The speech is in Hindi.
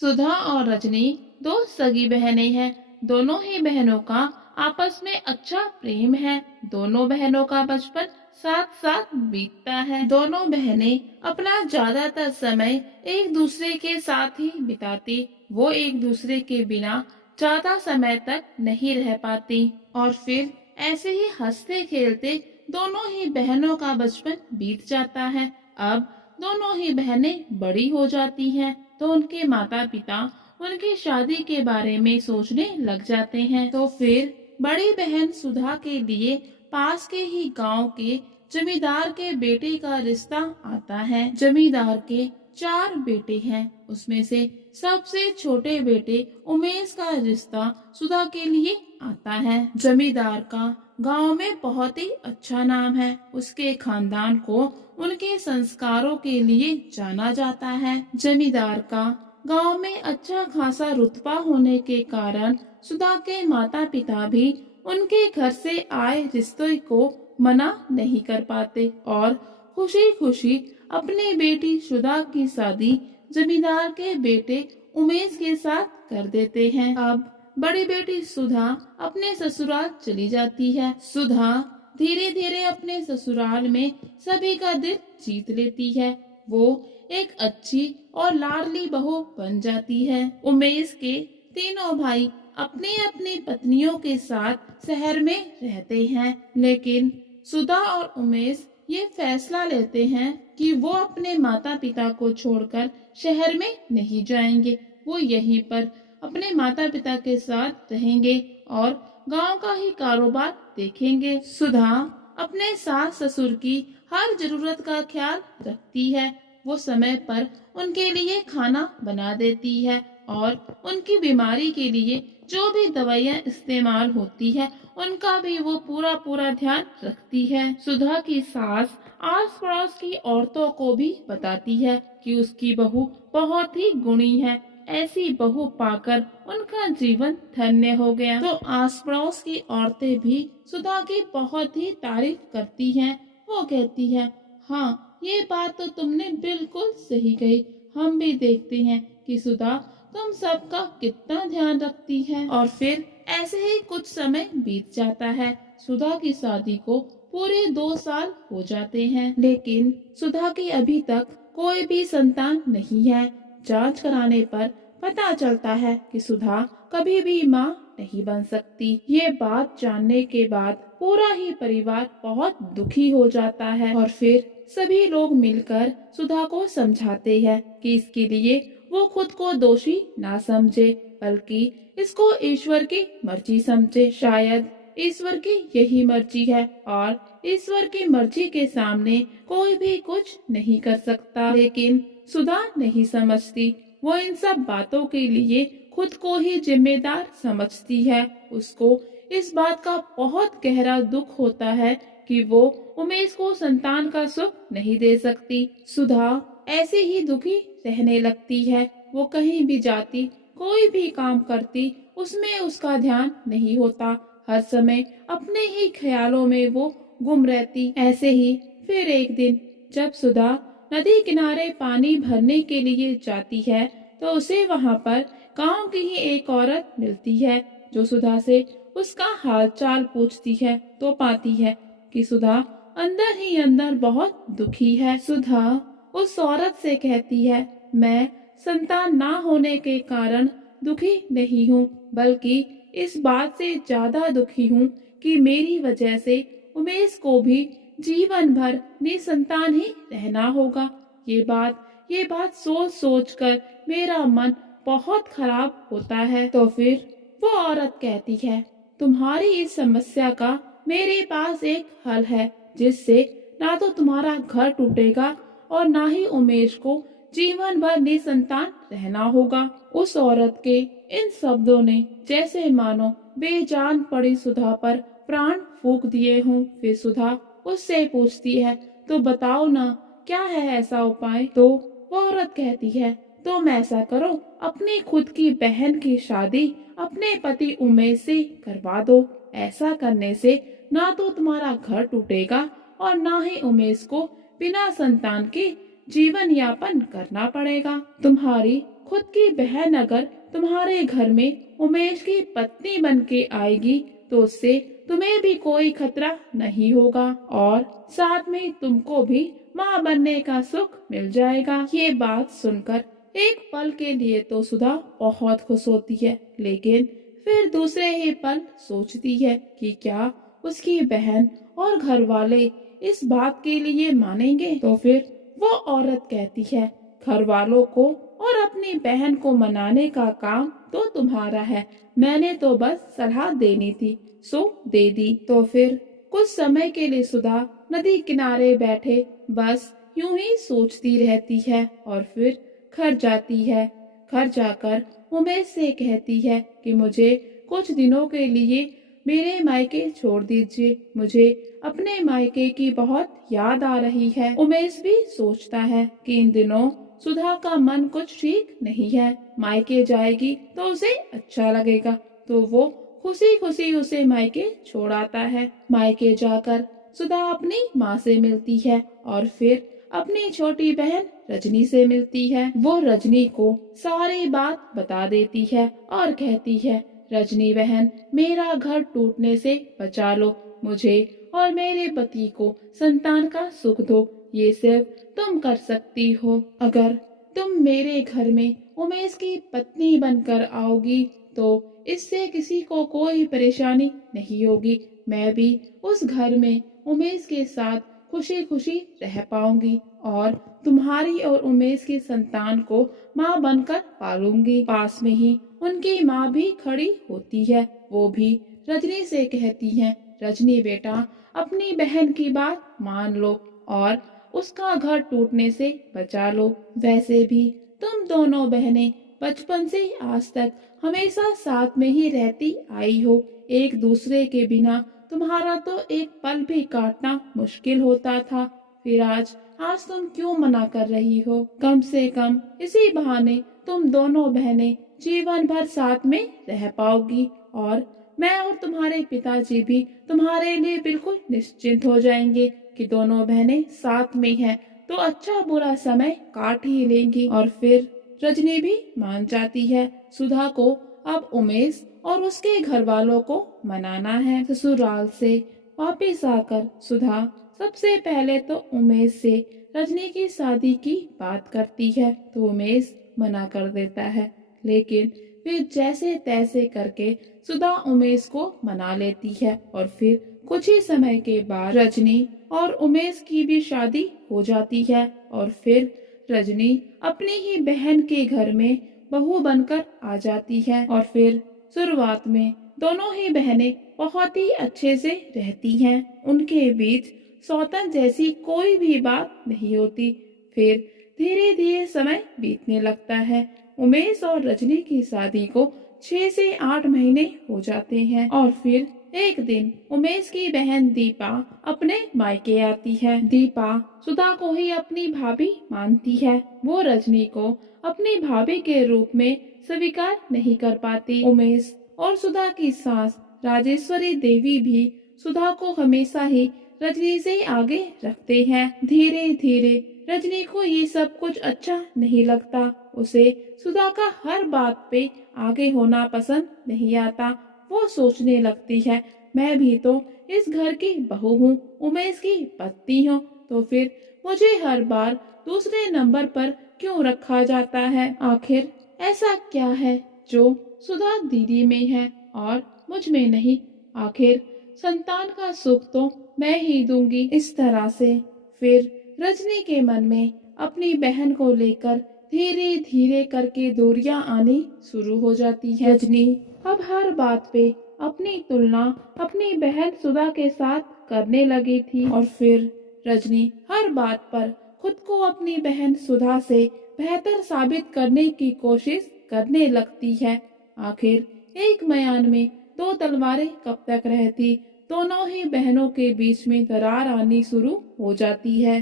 सुधा और रजनी दो सगी बहनें हैं। दोनों ही बहनों का आपस में अच्छा प्रेम है। दोनों बहनों का बचपन साथ साथ बीतता है। दोनों बहनें अपना ज्यादातर समय एक दूसरे के साथ ही बिताती। वो एक दूसरे के बिना ज्यादा समय तक नहीं रह पाती। और फिर ऐसे ही हंसते खेलते दोनों ही बहनों का बचपन बीत जाता है। अब दोनों ही बहनें बड़ी हो जाती हैं, तो उनके माता पिता उनकी शादी के बारे में सोचने लग जाते हैं। तो फिर बड़ी बहन सुधा के लिए पास के ही गांव के जमींदार के बेटे का रिश्ता आता है। जमींदार के 4 बेटे हैं, उसमें से सबसे छोटे बेटे उमेश का रिश्ता सुधा के लिए आता है। जमींदार का गांव में बहुत ही अच्छा नाम है। उसके खानदान को उनके संस्कारों के लिए जाना जाता है। जमींदार का गांव में अच्छा खासा रुतबा होने के कारण सुधा के माता पिता भी उनके घर से आए रिश्ते को मना नहीं कर पाते और खुशी खुशी अपनी बेटी सुधा की शादी जमींदार के बेटे उमेश के साथ कर देते हैं। अब बड़ी बेटी सुधा अपने ससुराल चली जाती है। सुधा धीरे धीरे अपने ससुराल में सभी का दिल जीत लेती है। वो एक अच्छी और लाडली बहू बन जाती है। उमेश के तीनों भाई अपनी अपनी पत्नियों के साथ शहर में रहते हैं, लेकिन सुधा और उमेश ये फैसला लेते हैं कि वो अपने माता पिता को छोड़कर शहर में नहीं जाएंगे। वो यहीं पर अपने माता पिता के साथ रहेंगे और गांव का ही कारोबार देखेंगे। सुधा अपने सास ससुर की हर जरूरत का ख्याल रखती है। वो समय पर उनके लिए खाना बना देती है और उनकी बीमारी के लिए जो भी दवाइयाँ इस्तेमाल होती है उनका भी वो पूरा पूरा ध्यान रखती है। सुधा की सास आस पड़ोस की औरतों को भी बताती है कि उसकी बहू बहुत ही गुणी है। ऐसी बहू पाकर उनका जीवन धन्य हो गया। तो आस पड़ोस की औरतें भी सुधा की बहुत ही तारीफ करती हैं। वो कहती है, हाँ ये बात तो तुमने बिल्कुल सही कही। हम भी देखते हैं कि सुधा तुम सबका कितना ध्यान रखती है। और फिर ऐसे ही कुछ समय बीत जाता है। सुधा की शादी को पूरे 2 साल हो जाते हैं, लेकिन सुधा की अभी तक कोई भी संतान नहीं है। जांच कराने पर पता चलता है कि सुधा कभी भी मां नहीं बन सकती। ये बात जानने के बाद पूरा ही परिवार बहुत दुखी हो जाता है और फिर सभी लोग मिलकर सुधा को समझाते हैं कि इसके लिए वो खुद को दोषी ना समझे, बल्कि इसको ईश्वर की मर्जी समझे। शायद ईश्वर की यही मर्जी है और ईश्वर की मर्जी के सामने कोई भी कुछ नहीं कर सकता। लेकिन सुधा नहीं समझती। वो इन सब बातों के लिए खुद को ही जिम्मेदार समझती है। उसको इस बात का बहुत गहरा दुख होता है कि वो उमेश को संतान का सुख नहीं दे सकती। सुधा ऐसे ही दुखी रहने लगती है। वो कहीं भी जाती, कोई भी काम करती, उसमें उसका ध्यान नहीं होता। हर समय अपने ही ख्यालों में वो गुम रहती। ऐसे ही फिर एक दिन जब सुधा नदी किनारे पानी भरने के लिए जाती है, तो उसे वहाँ पर गांव की ही एक औरत मिलती है जो सुधा से उसका हाल चाल पूछती है। तो पाती है कि सुधा अंदर ही अंदर बहुत दुखी है। सुधा उस औरत से कहती है, मैं संतान ना होने के कारण दुखी नहीं हूँ, बल्कि इस बात से ज्यादा दुखी हूँ कि मेरी वजह से उमेश को भी जीवन भर निसंतान ही रहना होगा। ये बात सोच सोच कर मेरा मन बहुत खराब होता है। तो फिर वो औरत कहती है, तुम्हारी इस समस्या का मेरे पास एक हल है, जिससे ना तो तुम्हारा घर टूटेगा और ना ही उमेश को जीवन भर निसंतान रहना होगा। उस औरत के इन शब्दों ने जैसे मानो बेजान पड़ी सुधा पर प्राण फूंक दिए हों। फिर सुधा उससे पूछती है, तो बताओ ना, क्या है ऐसा उपाय? तो वो औरत कहती है, तुम ऐसा करो, अपनी खुद की बहन की शादी अपने पति उमेश से करवा दो। ऐसा करने से ना तो तुम्हारा घर टूटेगा और ना ही उमेश को बिना संतान के जीवन यापन करना पड़ेगा। तुम्हारी खुद की बहन अगर तुम्हारे घर में उमेश की पत्नी बन के आएगी तो उससे तुम्हें भी कोई खतरा नहीं होगा और साथ में तुमको भी माँ बनने का सुख मिल जाएगा। ये बात सुनकर एक पल के लिए तो सुधा बहुत खुश होती है, लेकिन फिर दूसरे ही पल सोचती है कि क्या उसकी बहन और घर वाले इस बात के लिए मानेंगे। तो फिर वो औरत कहती है, घर वालों को और अपनी बहन को मनाने का काम तो तुम्हारा है, मैंने तो बस सलाह देनी थी, सो दे दी। तो फिर कुछ समय के लिए सुधा नदी किनारे बैठे बस यूं ही सोचती रहती है और फिर घर जाती है। घर जाकर उमेश से कहती है कि मुझे कुछ दिनों के लिए मेरे मायके छोड़ दीजिए, मुझे अपने मायके की बहुत याद आ रही है। उमेश भी सोचता है कि इन दिनों सुधा का मन कुछ ठीक नहीं है, मायके जाएगी तो उसे अच्छा लगेगा, तो वो खुशी खुशी उसे मायके छोड़ आता है। मायके जाकर सुधा अपनी माँ से मिलती है और फिर अपनी छोटी बहन रजनी से मिलती है। वो रजनी को सारी बात बता देती है और कहती है, रजनी बहन, मेरा घर टूटने से बचा लो, मुझे और मेरे पति को संतान का सुख दो, ये सिर्फ तुम कर सकती हो। अगर तुम मेरे घर में उमेश की पत्नी बनकर आओगी तो इससे किसी को कोई परेशानी नहीं होगी, मैं भी उस घर में उमेश के साथ खुशी खुशी रह पाऊंगी और तुम्हारी और उमेश की संतान को माँ बनकर पालूंगी। पास में ही उनकी माँ भी खड़ी होती है, वो भी रजनी से कहती है, रजनी बेटा, अपनी बहन की बात मान लो और उसका घर टूटने से बचा लो। वैसे भी तुम दोनों बहनें बचपन से आज तक हमेशा साथ में ही रहती आई हो, एक दूसरे के बिना तुम्हारा तो एक पल भी काटना मुश्किल होता था, फिर आज तुम क्यों मना कर रही हो? कम से कम इसी बहाने तुम दोनों बहनें जीवन भर साथ में रह पाओगी और मैं और तुम्हारे पिताजी भी तुम्हारे लिए बिल्कुल निश्चिंत हो जाएंगे कि दोनों बहनें साथ में हैं, तो अच्छा बुरा समय काट ही लेंगी। और फिर रजनी भी मान जाती है। सुधा को अब उमेश और उसके घर वालों को मनाना है। ससुराल से वापिस आकर सुधा सबसे पहले तो उमेश से रजनी की शादी की बात करती है, तो उमेश मना कर देता है, लेकिन फिर जैसे तैसे करके सुधा उमेश को मना लेती है और फिर कुछ ही समय के बाद रजनी और उमेश की भी शादी हो जाती है और फिर रजनी अपनी ही बहन के घर में बहू बनकर आ जाती है। और फिर शुरुआत में दोनों ही बहनें बहुत ही अच्छे से रहती हैं, उनके बीच सौतन जैसी कोई भी बात नहीं होती। फिर धीरे धीरे समय बीतने लगता है। उमेश और रजनी की शादी को 6 से 8 महीने हो जाते हैं और फिर एक दिन उमेश की बहन दीपा अपने मायके आती है। दीपा सुधा को ही अपनी भाभी मानती है, वो रजनी को अपनी भाभी के रूप में स्वीकार नहीं कर पाती। उमेश और सुधा की सास राजेश्वरी देवी भी सुधा को हमेशा ही रजनी से आगे रखते हैं। धीरे धीरे रजनी को ये सब कुछ अच्छा नहीं लगता, उसे सुधा का हर बात पे आगे होना पसंद नहीं आता। वो सोचने लगती है, मैं भी तो इस घर की बहू हूँ, उमेश की पत्नी हूँ, तो फिर मुझे हर बार दूसरे नंबर पर क्यों रखा जाता है? आखिर ऐसा क्या है जो सुधा दीदी में है और मुझ में नहीं? आखिर संतान का सुख तो मैं ही दूंगी। इस तरह से फिर रजनी के मन में अपनी बहन को लेकर धीरे धीरे करके दूरियां आनी शुरू हो जाती है। रजनी अब हर बात पे अपनी तुलना अपनी बहन सुधा के साथ करने लगी थी और फिर रजनी हर बात पर खुद को अपनी बहन सुधा से बेहतर साबित करने की कोशिश करने लगती है। आखिर एक म्यान में दो तलवारें कब तक रहती? दोनों ही बहनों के बीच में दरार आनी शुरू हो जाती है।